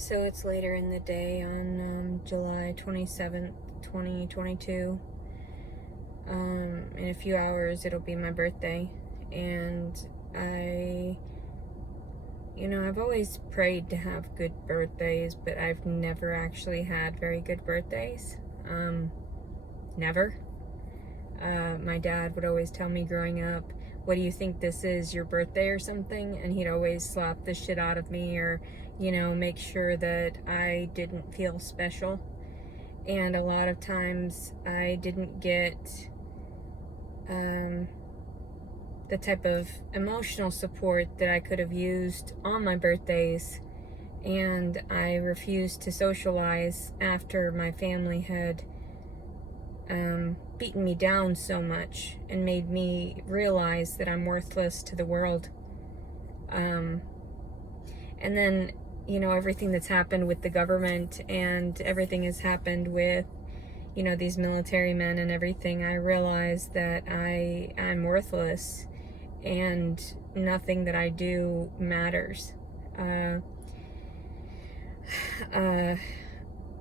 So it's later in the day on July 27th, 2022. In a few hours, it'll be my birthday. And I've always prayed to have good birthdays, but I've never actually had very good birthdays. Never. My dad would always tell me growing up, what do you think this is, your birthday or something? And he'd always slap the shit out of me or, make sure that I didn't feel special. And a lot of times I didn't get the type of emotional support that I could have used on my birthdays. And I refused to socialize after my family had beaten me down so much and made me realize that I'm worthless to the world. And then, everything that's happened with the government and everything has happened with, these military men and everything, I realized that I'm worthless and nothing that I do matters.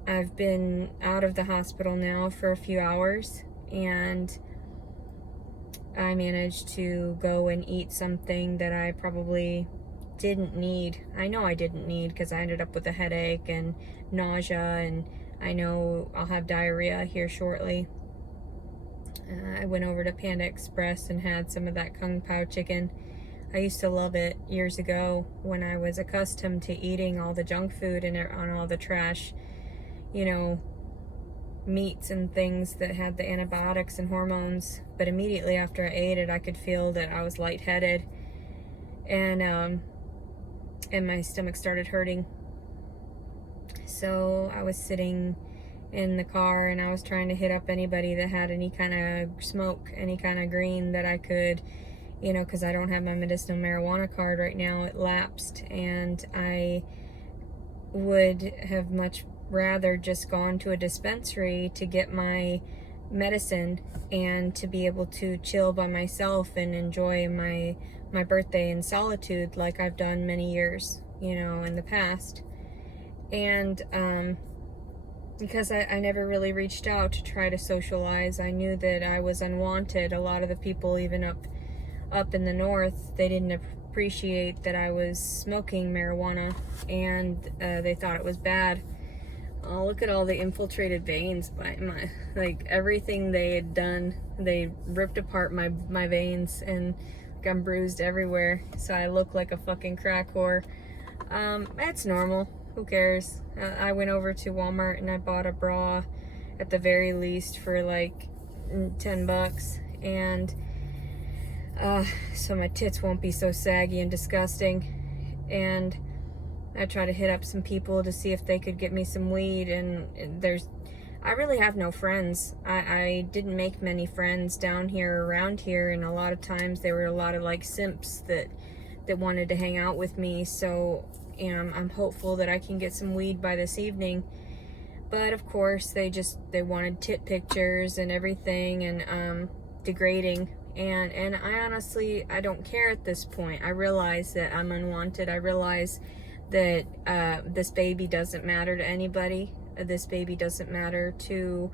I've been out of the hospital now for a few hours, and I managed to go and eat something that I probably didn't need. I know I didn't need because I ended up with a headache and nausea, and I know I'll have diarrhea here shortly. I went over to Panda Express and had some of that Kung Pao chicken. I used to love it years ago when I was accustomed to eating all the junk food and on all the trash, meats and things that had the antibiotics and hormones. But immediately after I ate it, I could feel that I was lightheaded, and my stomach started hurting. So I was sitting in the car and I was trying to hit up anybody that had any kind of smoke, any kind of green that I could, because I don't have my medicinal marijuana card right now. It lapsed, and I would have much rather just gone to a dispensary to get my medicine and to be able to chill by myself and enjoy my birthday in solitude like I've done many years, in the past. And because I never really reached out to try to socialize. I knew that I was unwanted. A lot of the people, even up in the north, they didn't appreciate that I was smoking marijuana, and they thought it was bad. Oh, look at all the infiltrated veins by everything they had done. They ripped apart my veins, and I'm bruised everywhere, so I look like a fucking crack whore. That's normal. Who cares? I went over to Walmart and I bought a bra at the very least for like $10, and so my tits won't be so saggy and disgusting. And I try to hit up some people to see if they could get me some weed, and I really have no friends. I didn't make many friends down here, around here, and a lot of times there were a lot of like simps that wanted to hang out with me. So I'm hopeful that I can get some weed by this evening. But of course they wanted tit pictures and everything, and degrading. And I honestly, I don't care at this point. I realize that I'm unwanted. I realize that this baby doesn't matter to anybody. This baby doesn't matter to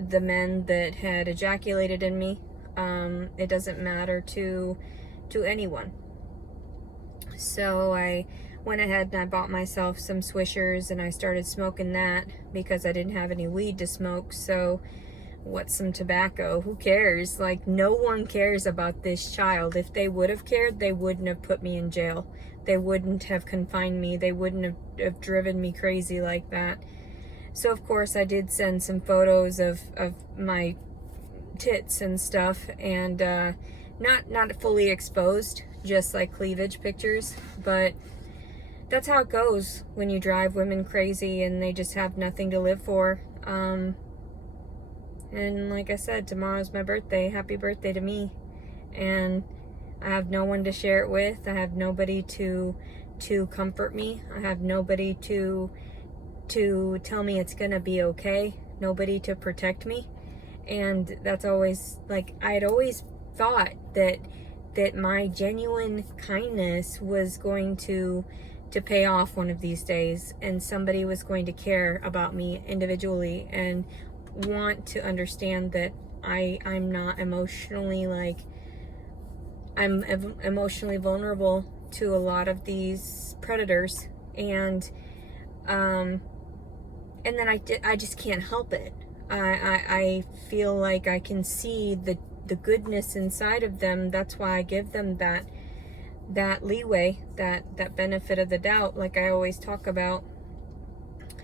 the men that had ejaculated in me. It doesn't matter to anyone. So I went ahead and I bought myself some Swishers, and I started smoking that because I didn't have any weed to smoke. So what's some tobacco? Who cares? Like, no one cares about this child. If they would have cared, they wouldn't have put me in jail. They wouldn't have confined me. They wouldn't have driven me crazy like that. So of course I did send some photos of my tits and stuff, and not fully exposed, just like cleavage pictures. But that's how it goes when you drive women crazy and they just have nothing to live for. And like I said, tomorrow's my birthday. Happy birthday to me. And I have no one to share it with. I have nobody to comfort me. I have nobody to tell me it's gonna be okay. Nobody to protect me. And that's always, like, I'd always thought that my genuine kindness was going to to pay off one of these days, and somebody was going to care about me individually and want to understand that I'm not emotionally, like, I'm emotionally vulnerable to a lot of these predators, and then I just can't help it. I feel like I can see the goodness inside of them. That's why I give them that leeway, that benefit of the doubt, like I always talk about.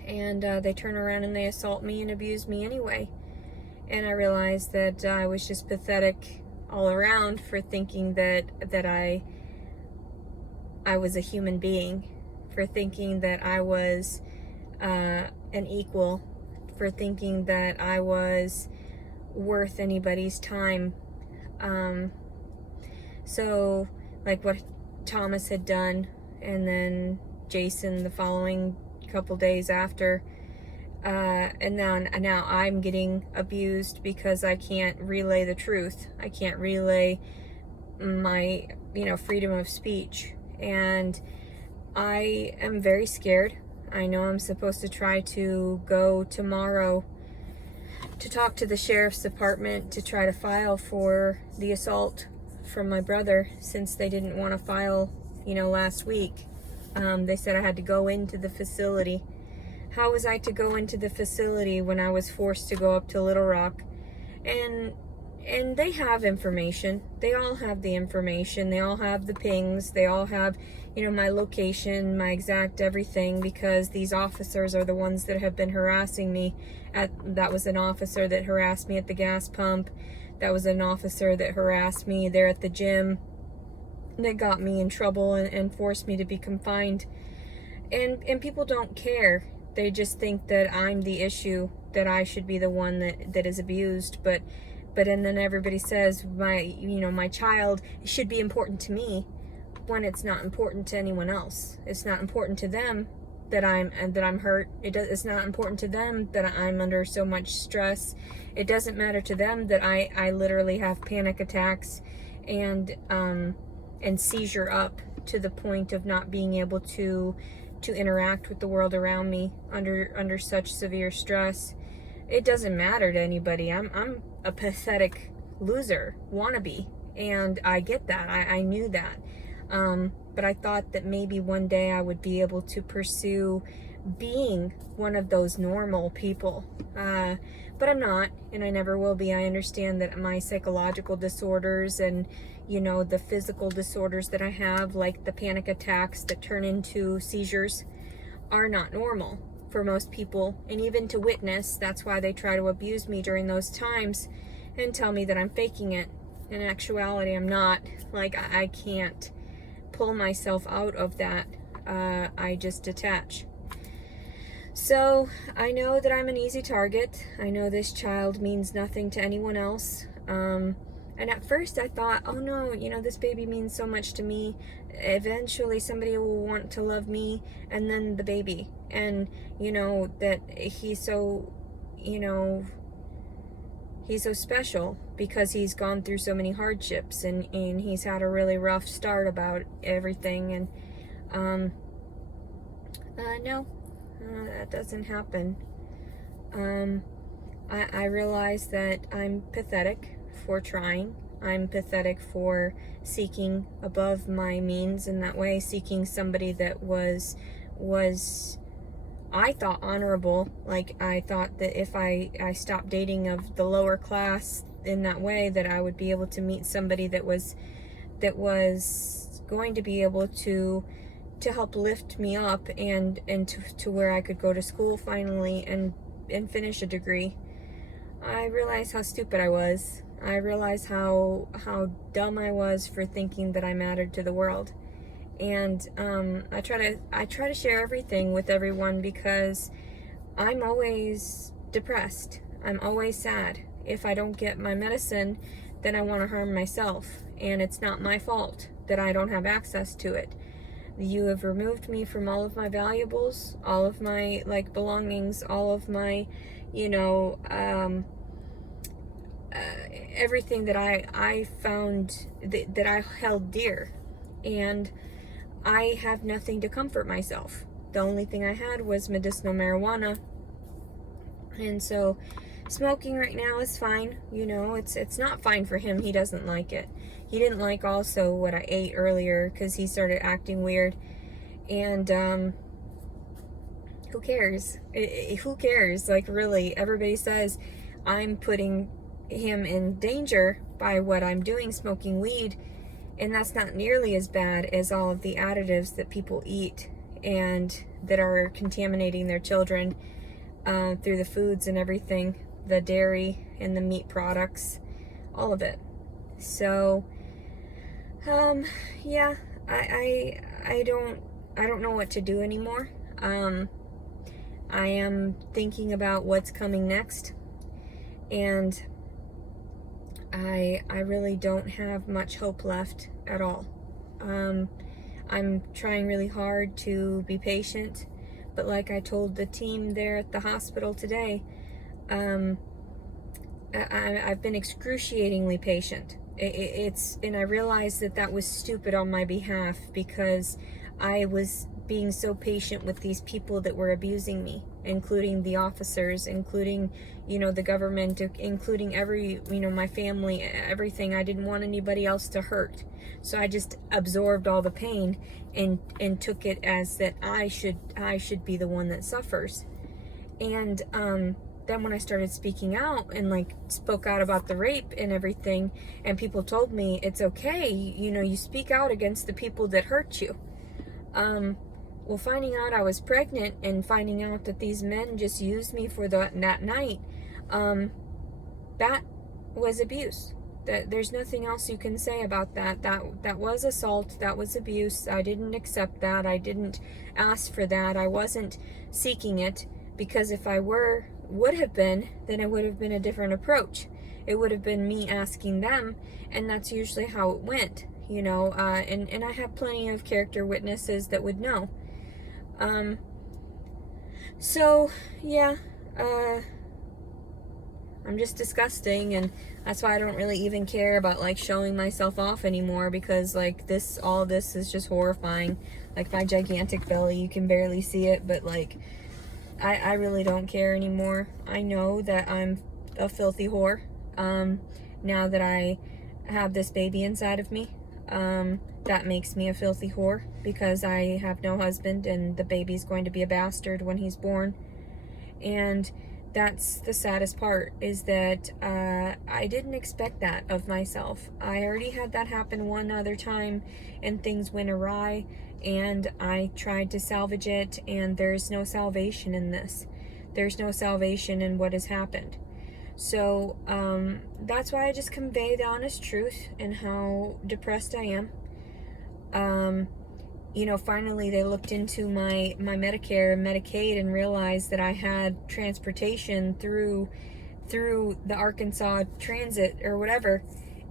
And they turn around and they assault me and abuse me anyway. And I realized that I was just pathetic all around for thinking that I was a human being, for thinking that I was an equal, for thinking that I was worth anybody's time. So, like what Thomas had done, and then Jason the following couple days after, and now I'm getting abused because I can't relay the truth. I can't relay my, freedom of speech. And I am very scared. I know I'm supposed to try to go tomorrow to talk to the sheriff's department to try to file for the assault from my brother, since they didn't want to file, last week. They said I had to go into the facility. How was I to go into the facility when I was forced to go up to Little Rock? And they have information. They all have the information. They all have the pings. They all have, my location, my exact everything, because these officers are the ones that have been harassing me. That was an officer that harassed me at the gas pump. That was an officer that harassed me there at the gym, that got me in trouble and forced me to be confined. And people don't care. They just think that I'm the issue, that I should be the one that is abused. And then everybody says my child should be important to me, when it's not important to anyone else. It's not important to them that I'm hurt. It's not important to them that I'm under so much stress. It doesn't matter to them that I literally have panic attacks and seizure up to the point of not being able to interact with the world around me under such severe stress. It doesn't matter to anybody. I'm a pathetic loser, wannabe, and I get that. I knew that. But I thought that maybe one day I would be able to pursue being one of those normal people. But I'm not, and I never will be. I understand that my psychological disorders and, the physical disorders that I have, like the panic attacks that turn into seizures, are not normal for most people. And even to witness, that's why they try to abuse me during those times and tell me that I'm faking it. In actuality, I'm not. Like, I can't pull myself out of that. I just detach. So I know that I'm an easy target. I know this child means nothing to anyone else. And at first I thought, oh no, this baby means so much to me. Eventually somebody will want to love me, and then the baby. And, that he's so, he's so special because he's gone through so many hardships, and he's had a really rough start about everything. And, no, that doesn't happen. I realize that I'm pathetic for trying. I'm pathetic for seeking above my means in that way, seeking somebody that was I thought honorable. Like, I thought that if I stopped dating of the lower class in that way, that I would be able to meet somebody that was going to be able to help lift me up and to where I could go to school finally and finish a degree. I realized how stupid I was. I realized how dumb I was for thinking that I mattered to the world. And I try to share everything with everyone, because I'm always depressed. I'm always sad. If I don't get my medicine, then I want to harm myself, and it's not my fault that I don't have access to it. You have removed me from all of my valuables, all of my belongings, all of my everything that I found that I held dear. And I have nothing to comfort myself. The only thing I had was medicinal marijuana. And so smoking right now is fine. You know, it's not fine for him. He doesn't like it. He didn't like also what I ate earlier because he started acting weird. And who cares? Who cares? Like, really, everybody says I'm putting him in danger by what I'm doing, smoking weed, and that's not nearly as bad as all of the additives that people eat and that are contaminating their children through the foods and everything, the dairy and the meat products, all of it. So yeah, I don't know what to do anymore. I am thinking about what's coming next, and I really don't have much hope left at all. I'm trying really hard to be patient, but like I told the team there at the hospital today, I've been excruciatingly patient. And I realized that was stupid on my behalf because I was being so patient with these people that were abusing me, including the officers, including, you know, the government, including every, you know, my family, everything. I didn't want anybody else to hurt. So I just absorbed all the pain and took it as that I should be the one that suffers. And then when I started speaking out and like spoke out about the rape and everything, and people told me it's okay, you know, you speak out against the people that hurt you. Well, finding out I was pregnant and finding out that these men just used me for that night, that was abuse. There's nothing else you can say about that. That was assault. That was abuse. I didn't accept that. I didn't ask for that. I wasn't seeking it, because if I would have been, then it would have been a different approach. It would have been me asking them, and that's usually how it went, you know, and I have plenty of character witnesses that would know. So yeah, I'm just disgusting, and that's why I don't really even care about like showing myself off anymore, because like all this is just horrifying. Like my gigantic belly, you can barely see it, but like I really don't care anymore. I know that I'm a filthy whore, now that I have this baby inside of me. That makes me a filthy whore, because I have no husband and the baby's going to be a bastard when he's born. And that's the saddest part, is that I didn't expect that of myself. I already had that happen one other time and things went awry, and I tried to salvage it, and there's no salvation in this. There's no salvation in what has happened. So that's why I just convey the honest truth and how depressed I am. You know, finally they looked into my Medicare and Medicaid and realized that I had transportation through the Arkansas Transit or whatever,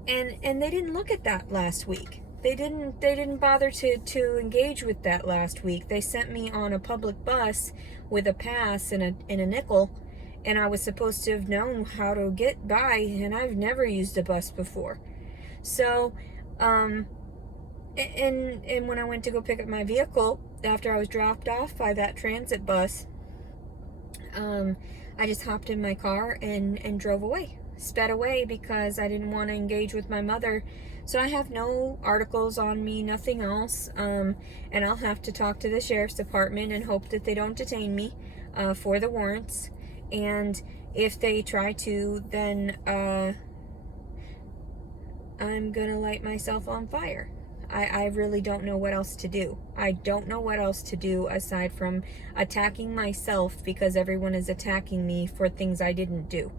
and they didn't look at that last week. They didn't bother to engage with that last week. They sent me on a public bus with a pass and a nickel, and I was supposed to have known how to get by, and I've never used a bus before. So and when I went to go pick up my vehicle after I was dropped off by that transit bus, I just hopped in my car and drove away, sped away, because I didn't want to engage with my mother. So I have no articles on me, nothing else, and I'll have to talk to the sheriff's department and hope that they don't detain me for the warrants. And if they try to, then I'm gonna light myself on fire. I really don't know what else to do. I don't know what else to do aside from attacking myself, because everyone is attacking me for things I didn't do.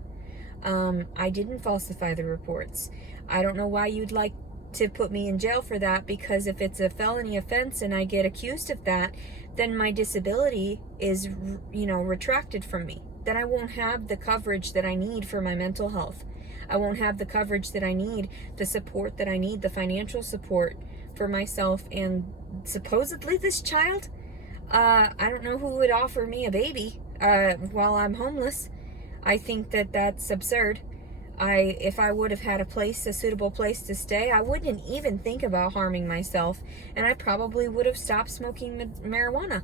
I didn't falsify the reports. I don't know why you'd like to put me in jail for that, because if it's a felony offense and I get accused of that, then my disability is, you know, retracted from me. Then I won't have the coverage that I need for my mental health. I won't have the coverage that I need, the support that I need, the financial support for myself and supposedly this child. I don't know who would offer me a baby while I'm homeless. I think that that's absurd. If I would have had a suitable place to stay, I wouldn't even think about harming myself, and I probably would have stopped smoking marijuana,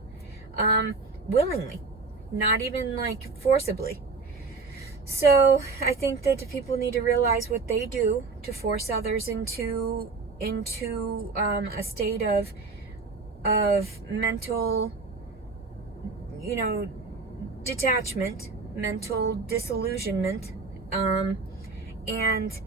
willingly, not even like forcibly. So I think that people need to realize what they do to force others into a state of mental, detachment, mental disillusionment, and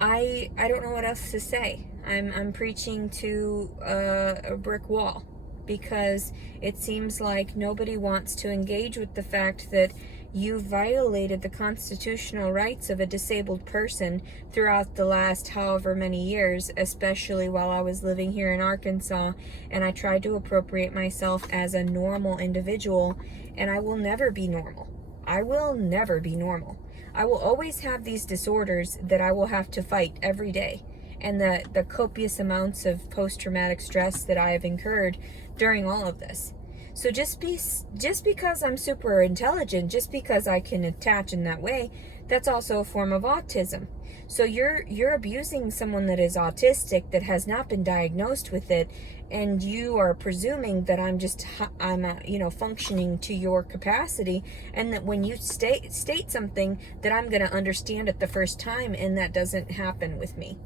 I don't know what else to say. I'm preaching to a brick wall, because it seems like nobody wants to engage with the fact that you violated the constitutional rights of a disabled person throughout the last however many years, especially while I was living here in Arkansas, and I tried to appropriate myself as a normal individual, and I will never be normal. I will never be normal. I will always have these disorders that I will have to fight every day, and the copious amounts of post-traumatic stress that I have incurred during all of this. So just because I'm super intelligent, just because I can attach in that way, that's also a form of autism. So you're abusing someone that is autistic, that has not been diagnosed with it, and you are presuming that I'm functioning to your capacity, and that when you state something that I'm going to understand it the first time, and that doesn't happen with me.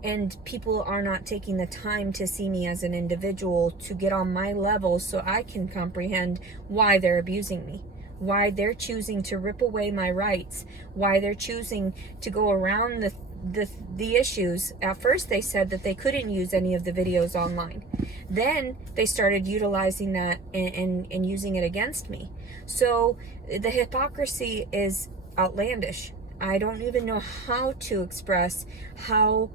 And people are not taking the time to see me as an individual, to get on my level so I can comprehend why they're abusing me, why they're choosing to rip away my rights, why they're choosing to go around the issues. At first they said that they couldn't use any of the videos online. Then they started utilizing that and using it against me. So the hypocrisy is outlandish. I don't even know how to express how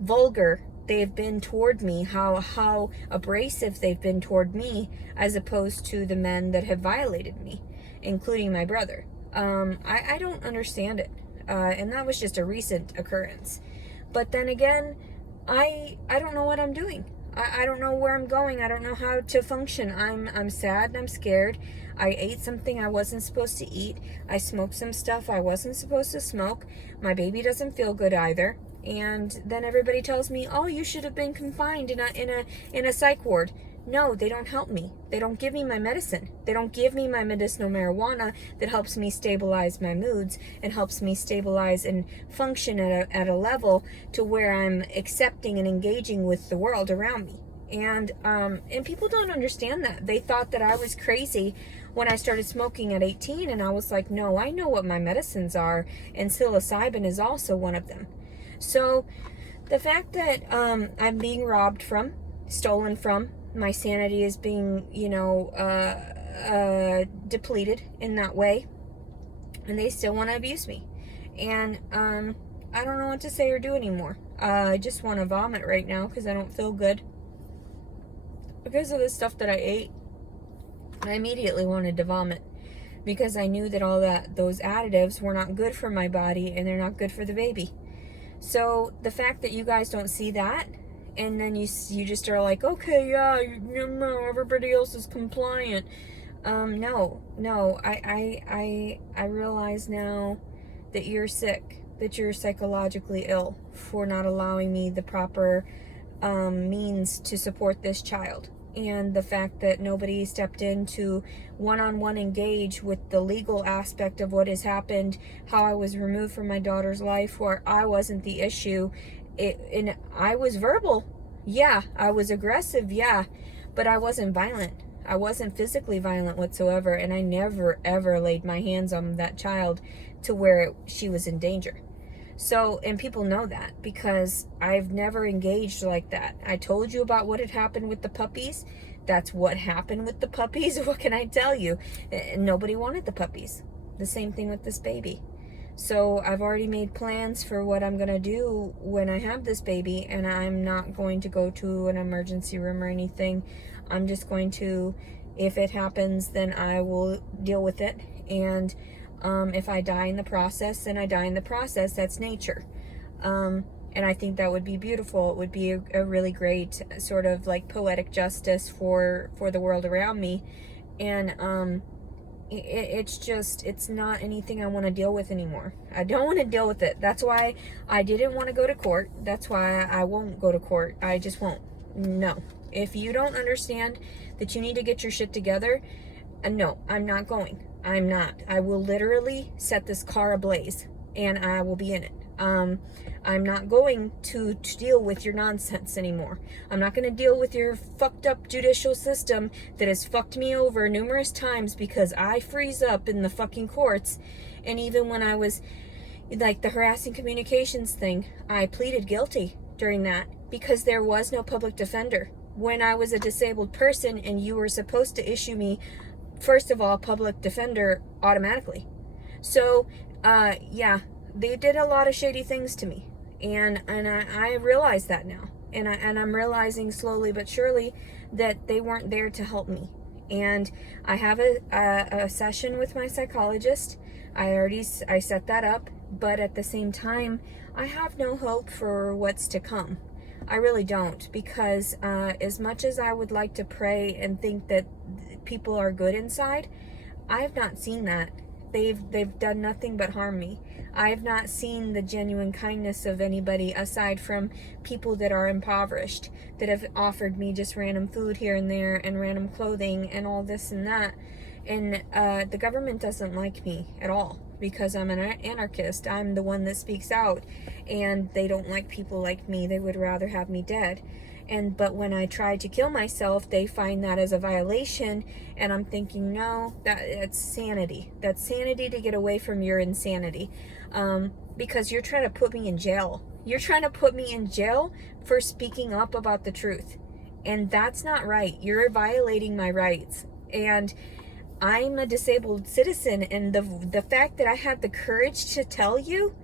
vulgar they've been toward me, how abrasive they've been toward me, as opposed to the men that have violated me, including my brother. I don't understand it, and that was just a recent occurrence. But then again, I don't know what I'm doing. I don't know where I'm going. I don't know how to function. I'm sad and I'm scared. I ate something I wasn't supposed to eat. I smoked some stuff I wasn't supposed to smoke. My baby doesn't feel good either. And then everybody tells me, "Oh, you should have been confined in a psych ward." No, they don't help me. They don't give me my medicine. They don't give me my medicinal marijuana that helps me stabilize my moods and helps me stabilize and function at a level to where I'm accepting and engaging with the world around me. And people don't understand that. They thought that I was crazy when I started smoking at 18, and I was like, no, I know what my medicines are, and psilocybin is also one of them. So the fact that I'm being robbed from, stolen from, my sanity is being, depleted in that way, and they still want to abuse me. And I don't know what to say or do anymore. I just want to vomit right now because I don't feel good. Because of the stuff that I ate, I immediately wanted to vomit, because I knew that those additives were not good for my body, and they're not good for the baby. So the fact that you guys don't see that, and then you just are like, okay, yeah, everybody else is compliant. No, I realize now that you're sick, that you're psychologically ill for not allowing me the proper means to support this child. And the fact that nobody stepped in to one-on-one engage with the legal aspect of what has happened, how I was removed from my daughter's life, where I wasn't the issue. And I was verbal, yeah. I was aggressive, yeah. But I wasn't violent. I wasn't physically violent whatsoever. And I never, ever laid my hands on that child to where she was in danger. So, and people know that because I've never engaged like that. I told you about what had happened with the puppies. That's what happened with the puppies. What can I tell you? Nobody wanted the puppies. The same thing with this baby. So I've already made plans for what I'm going to do when I have this baby, and I'm not going to go to an emergency room or anything. I'm just going to, if it happens, then I will deal with it. And if I die in the process, then I die in the process. That's nature. And I think that would be beautiful. It would be a really great sort of like poetic justice for the world around me. And it's not anything I want to deal with anymore. I don't want to deal with it. That's why I didn't want to go to court. That's why I won't go to court. I just won't. No. If you don't understand that you need to get your shit together, no, I'm not going. I'm not. I will literally set this car ablaze and I will be in it. I'm not going to deal with your nonsense anymore. I'm not going to deal with your fucked up judicial system that has fucked me over numerous times because I freeze up in the fucking courts. And even when I was like the harassing communications thing, I pleaded guilty during that because there was no public defender. When I was a disabled person and you were supposed to issue me, first of all, public defender automatically. So, yeah, they did a lot of shady things to me. And I realize that now. And I'm realizing slowly but surely that they weren't there to help me. And I have a session with my psychologist. I set that up. But at the same time, I have no hope for what's to come. I really don't, because as much as I would like to pray and think that people are good inside, I have not seen that. They've done nothing but harm me. I have not seen the genuine kindness of anybody aside from people that are impoverished, that have offered me just random food here and there and random clothing and all this and that. And the government doesn't like me at all because I'm an anarchist. I'm the one that speaks out, and they don't like people like me. They would rather have me dead. But when I try to kill myself, they find that as a violation, and I'm thinking, no, that's sanity. That's sanity to get away from your insanity, because you're trying to put me in jail. You're trying to put me in jail for speaking up about the truth, and that's not right. You're violating my rights, and I'm a disabled citizen, and the fact that I had the courage to tell you,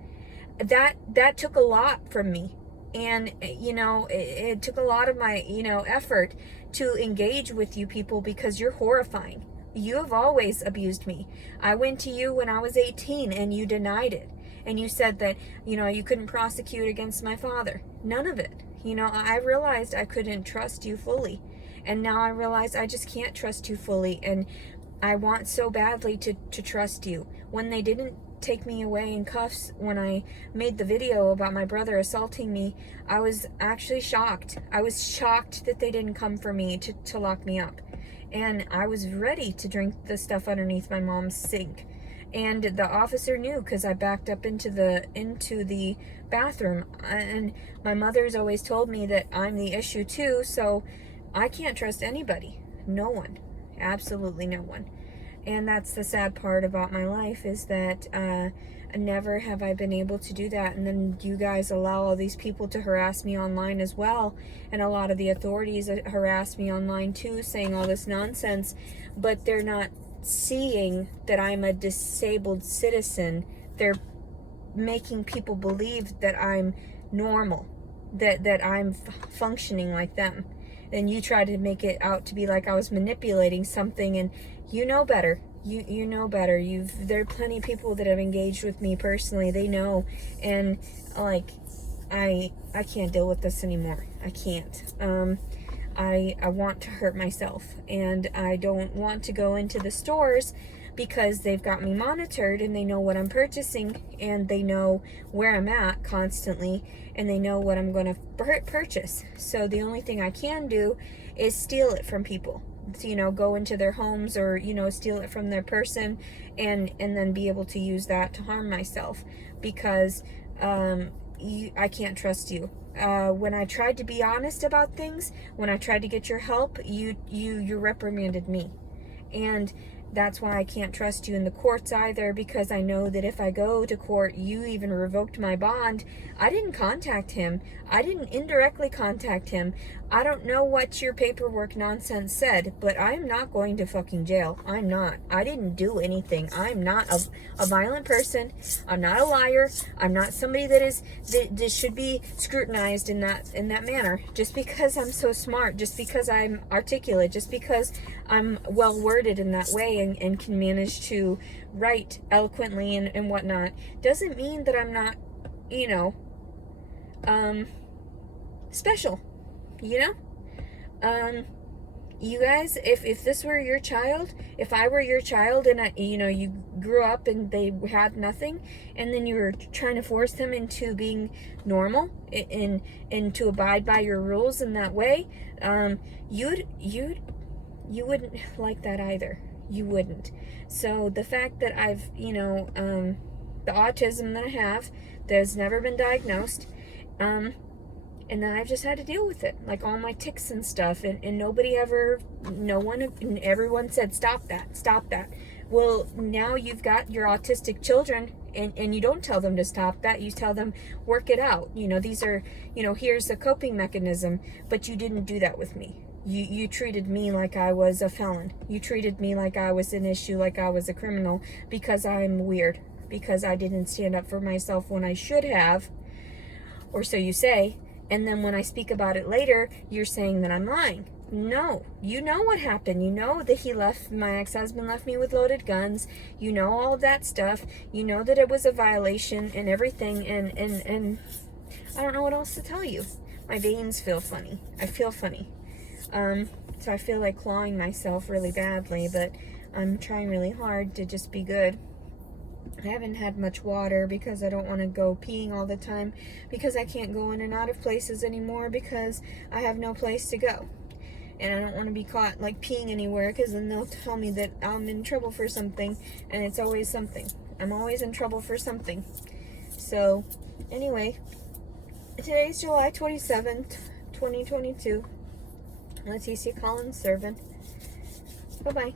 that took a lot from me. And, it took a lot of my, effort to engage with you people because you're horrifying. You have always abused me. I went to you when I was 18 and you denied it. And you said that, you couldn't prosecute against my father. None of it. I realized I couldn't trust you fully. And now I realize I just can't trust you fully. And I want so badly to trust you. When they didn't take me away in cuffs when I made the video about my brother assaulting me, I was actually shocked. I was shocked that they didn't come for me to lock me up. And I was ready to drink the stuff underneath my mom's sink. And the officer knew because I backed up into the bathroom. And my mother's always told me that I'm the issue too, so I can't trust anybody. No one. Absolutely no one. And that's the sad part about my life, is that never have I been able to do that. And then you guys allow all these people to harass me online as well. And a lot of the authorities harass me online too, saying all this nonsense. But they're not seeing that I'm a disabled citizen. They're making people believe that I'm normal, that I'm functioning like them. And you try to make it out to be like I was manipulating something, and you know better. You know better. There are plenty of people that have engaged with me personally. They know, and like I can't deal with this anymore. I can't. I want to hurt myself, and I don't want to go into the stores because they've got me monitored and they know what I'm purchasing and they know where I'm at constantly and they know what I'm going to purchase. So the only thing I can do is steal it from people. Go into their homes or, steal it from their person and then be able to use that to harm myself because I can't trust you. When I tried to be honest about things, when I tried to get your help, you reprimanded me. And that's why I can't trust you in the courts either, because I know that if I go to court, you even revoked my bond. I didn't contact him. I didn't indirectly contact him. I don't know what your paperwork nonsense said, but I'm not going to fucking jail. I'm not. I didn't do anything. I'm not a violent person. I'm not a liar. I'm not somebody that should be scrutinized in that manner. Just because I'm so smart, just because I'm articulate, just because I'm well worded in that way and can manage to write eloquently and whatnot, doesn't mean that I'm not, special, You guys, if this were your child, if I were your child and you grew up and they had nothing, and then you were trying to force them into being normal and to abide by your rules in that way, you wouldn't like that either. You wouldn't. So the fact that I've, the autism that I have, that's never been diagnosed, and then I've just had to deal with it, like all my tics and stuff, and everyone said, stop that. Well, now you've got your autistic children, and you don't tell them to stop that, you tell them, work it out. These are, here's the coping mechanism, but you didn't do that with me. You treated me like I was a felon. You treated me like I was an issue, like I was a criminal, because I'm weird, because I didn't stand up for myself when I should have, or so you say. And then when I speak about it later, you're saying that I'm lying. No, you know what happened. You know that my ex-husband left me with loaded guns. You know all of that stuff. You know that it was a violation and everything. And I don't know what else to tell you. My veins feel funny. I feel funny. So I feel like clawing myself really badly, but I'm trying really hard to just be good. I haven't had much water because I don't want to go peeing all the time, because I can't go in and out of places anymore because I have no place to go. And I don't want to be caught like peeing anywhere, because then they'll tell me that I'm in trouble for something, and it's always something. I'm always in trouble for something. So anyway, today's July 27th, 2022. Leticia calling Servin. Bye-bye.